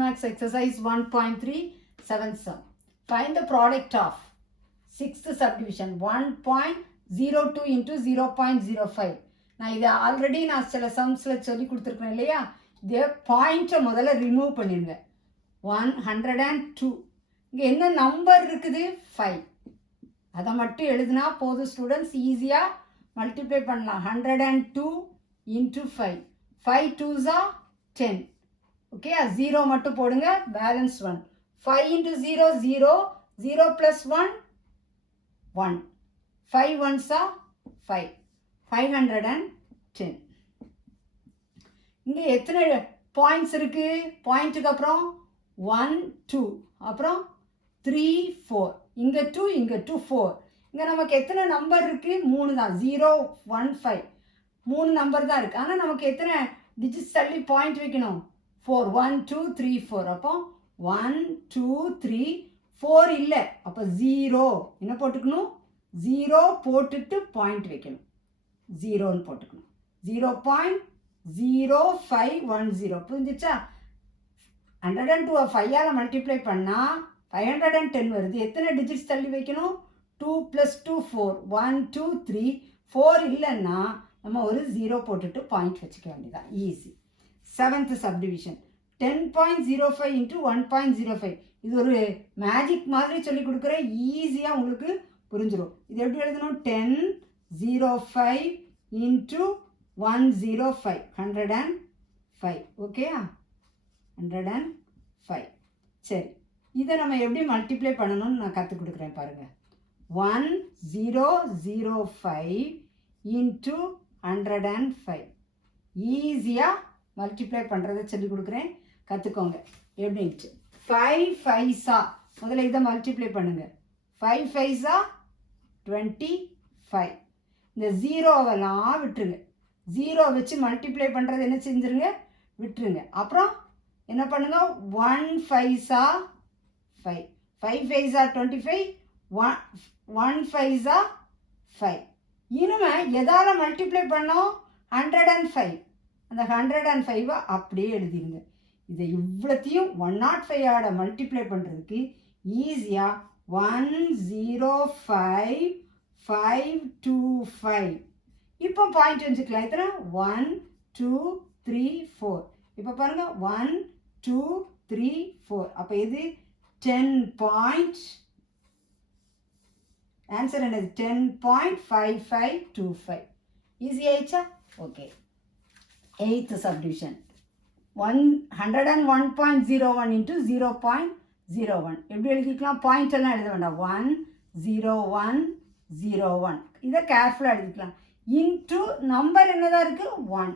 Max exercise 1.3 7th sum. Find the product of 6th subdivision 1.02 into 0.05. நான் இதை already நான் சில சம்ஸில் சொல்லி கொடுத்துருக்கேன் இல்லையா? இதே பாயிண்ட்டை முதல்ல ரிமூவ் பண்ணிடுங்க. 102 இங்கே என்ன நம்பர் இருக்குது? 5. அதை மட்டும் எழுதுனா போதும் ஸ்டூடெண்ட்ஸ், ஈஸியாக மல்டிப்ளை பண்ணலாம். 102 into 5. 5 2s are 10. ஓகே, 0 மட்டும் போடுங்க, balance 1. 5 into 0 0, 0 plus 1 1. 5 ones are 5. 510. இங்கே எத்தனை பாயிண்ட்ஸ் இருக்கு? பாயிண்ட்டுக்கு அப்புறம் 1 2, அப்புறம் 3 4, இங்கே 2 இங்கே 2 4. இங்கே நமக்கு எத்தனை நம்பர் இருக்கு? 3 தான். 0 1 5 3 நம்பர் தான் இருக்கு. ஆனால் நமக்கு எத்தனை டிஜிட்ஸ் தள்ளி பாயிண்ட் வைக்கணும்? 4 1 2 3 4. அப்போ 1 2 3 4 இல்லை, அப்போ 0 என்ன போட்டுக்கணும்? 0 போட்டுட்டு பாயிண்ட் வைக்கணும். 0ன்னு போட்டுக்கணும். 0.0510. புரிஞ்சிச்சா? 102 5ஆல் மல்டிப்ளை பண்ணால் 510 வருது. எத்தனை டிஜிட்ஸ் தள்ளி வைக்கணும்? 2 + 2 4. 1 2 3 4 இல்லைன்னா நம்ம ஒரு 0 போட்டுட்டு பாயிண்ட் வச்சுக்க வேண்டியதான். ஈஸி. 7th subdivision 10.05 into 1.05. இது ஒரு மேஜிக் மாதிரி சொல்லி கொடுக்குறேன், ஈஸியாக உங்களுக்கு புரிஞ்சிடும். இது எப்படி எழுதணும்? 10.05 into 105. 105. ஓகேயா? 105. சரி, இதை நம்ம எப்படி மல்டிப்ளை பண்ணணும்னு நான் கற்றுக் கொடுக்குறேன் பாருங்கள். 1005 into 105. ஈஸியாக மல்டிப்ளை பண்ணுறதை சொல்லி கொடுக்குறேன், கற்றுக்கோங்க எப்படின்ட்டு. 5 5s முதல்ல இதை மல்டிப்ளை பண்ணுங்கள். 5 5s 25. இந்த 0வெல்லாம் விட்டுருங்க. 0 வச்சு மல்டிப்ளை பண்ணுறது என்ன செஞ்சுருங்க? விட்டுருங்க. அப்புறம் என்ன பண்ணுங்க? 1 5s 5. 5 5s 25. 1 5s 5. இனிமே எதால் மல்டிப்ளை பண்ணோம்? 105. அந்த 105 அப்படியே எழுதிடுங்க. இதை இவ்வளோத்தையும் 105 மல்டிப்ளை பண்ணுறதுக்கு ஈஸியாக 105.525. இப்போ பாயிண்ட் வச்சுக்கலாம். எத்தனை? 1 2 3 4. இப்போ பாருங்கள், 1 2 3 4. அப்போ இது 10 பாயிண்ட். ஆன்சர் என்னது? 10.5525. ஈஸி ஆயிடுச்சா? ஓகே. 8th subdivision 101.01 into 0.01. எப்படி எழுதிக்கலாம்? பாயிண்ட் எல்லாம் எழுத வேண்டாம். 10101. இதை கேர்ஃபுல்லாக எழுதிக்கலாம். இன்ட்டு நம்பர் என்னதான் இருக்குது? 1.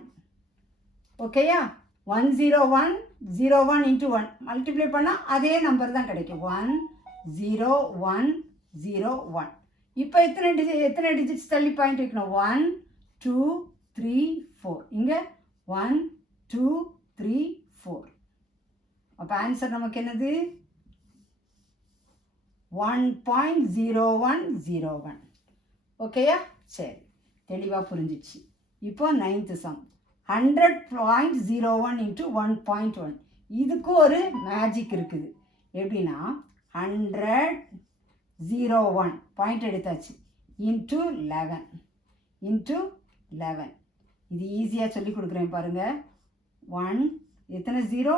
ஓகேயா? 10101 into 1 மல்டிப்ளை பண்ணால் அதே நம்பர் தான் கிடைக்கும். 10101. இப்போ எத்தனை டிஜிட்ஸ் தள்ளி பாயிண்ட் வைக்கணும்? 1 2 3 4. இங்கே 1 2 3 4. அப்போ ஆன்சர் நமக்கு என்னது? 1.0101. ஓகேயா? சரி, தெளிவாக புரிஞ்சிச்சு. இப்போ 9th sum 100.01 into 1.1. இதுக்கு ஒரு மேஜிக் இருக்குது. எப்படின்னா 100.01 பாயிண்ட் எடுத்தாச்சு இன்ட்டு 11 இன்ட்டு 11. இது ஈஸியாக சொல்லி கொடுக்குறேன் பாருங்கள். 1 எத்தனை 0?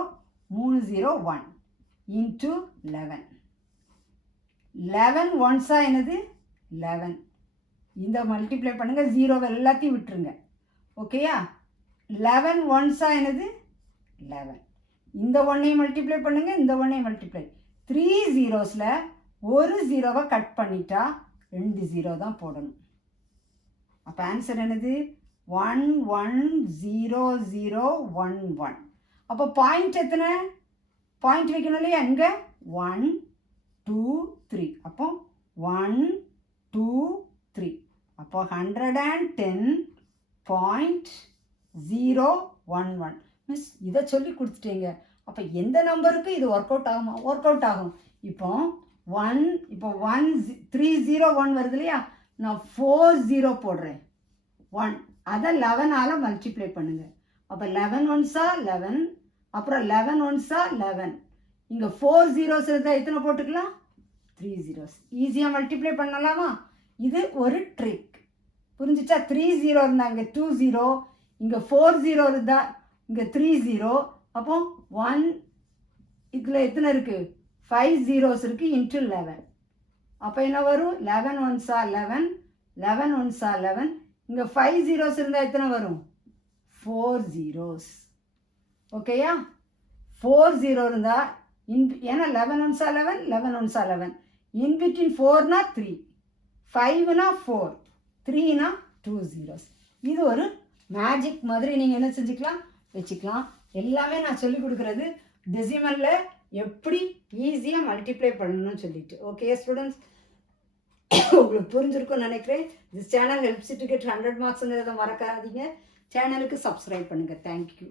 3 0 1 இன்ட்டு 11. 11 ஒன்ஸா என்னது? 11. இந்த மல்டிப்ளை பண்ணுங்கள். 0 எல்லாத்தையும் விட்டுருங்க. ஓகேயா? 11 ஒன்ஸா என்னது? 11. இந்த ஒன்னையும் மல்டிப்ளை பண்ணுங்கள், இந்த ஒன்னையும் மல்டிப்ளை. 3 zeros ஒரு 0வை கட் பண்ணிட்டா 2 0 தான் போடணும். அப்போ ஆன்சர் என்னது? 110011. அப்போ பாயிண்ட் எத்தனை பாயிண்ட் வைக்கணும் இல்லையா? இங்கே 1 2 3. அப்போ 1 2 3. அப்போ 110.011. மிஸ், இதை சொல்லி கொடுத்துட்டீங்க. அப்போ எந்த நம்பருக்கு இது ஒர்க் அவுட் ஆகுமா? ஒர்க் அவுட் ஆகும். இப்போ 1 301 வருது இல்லையா? நான் 40 போடுறேன். 1 அதை 11ஆல் மல்டிப்ளை பண்ணுங்கள். அப்போ 11 ஒன்ஸா 11, அப்புறம் 11 ஒன்ஸா 11. இங்கே 4 zeros இருந்தால் எத்தனை போட்டுக்கலாம்? 3 zeros. ஈஸியாக மல்டிப்ளை பண்ணலாமா? இது ஒரு ட்ரிக். புரிஞ்சிச்சா? 3 0 இருந்தால் இங்கே 2 0, இங்கே 4 0 இருந்தால் இங்கே 3 0. அப்போ 1 இதில் எத்தனை இருக்குது? 5 zeros இருக்குது இன்ட்டு 11. அப்போ என்ன வரும்? 11 ஒன்ஸா 11, 11 ஒன்ஸா 11. இங்கே 5 zeros இருந்தால் எத்தனை வரும்? 4 zeros. ஓகேயா? 4 0 இருந்தால் ஏன்னா 11 ஒன்ஸா 11, 11 ஒன்ஸா 11. In between 4னா 3, 5னா 4, 3னா 2 zeros. இது ஒரு மேஜிக் மாதிரி நீங்கள் என்ன செஞ்சுக்கலாம், வச்சுக்கலாம். எல்லாமே நான் சொல்லிக் கொடுக்குறது டெசிமலில் எப்படி ஈஸியாக மல்டிப்ளை பண்ணணும்னு சொல்லிட்டு. ஓகே ஸ்டூடெண்ட்ஸ், உங்களுக்கு புரிஞ்சிருக்கும்னு நினைக்கிறேன். This channel helps to get 100 மார்க்ஸுங்கிறத மறக்காதீங்க. சேனலுக்கு சப்ஸ்கிரைப் பண்ணுங்கள். தேங்க்யூ.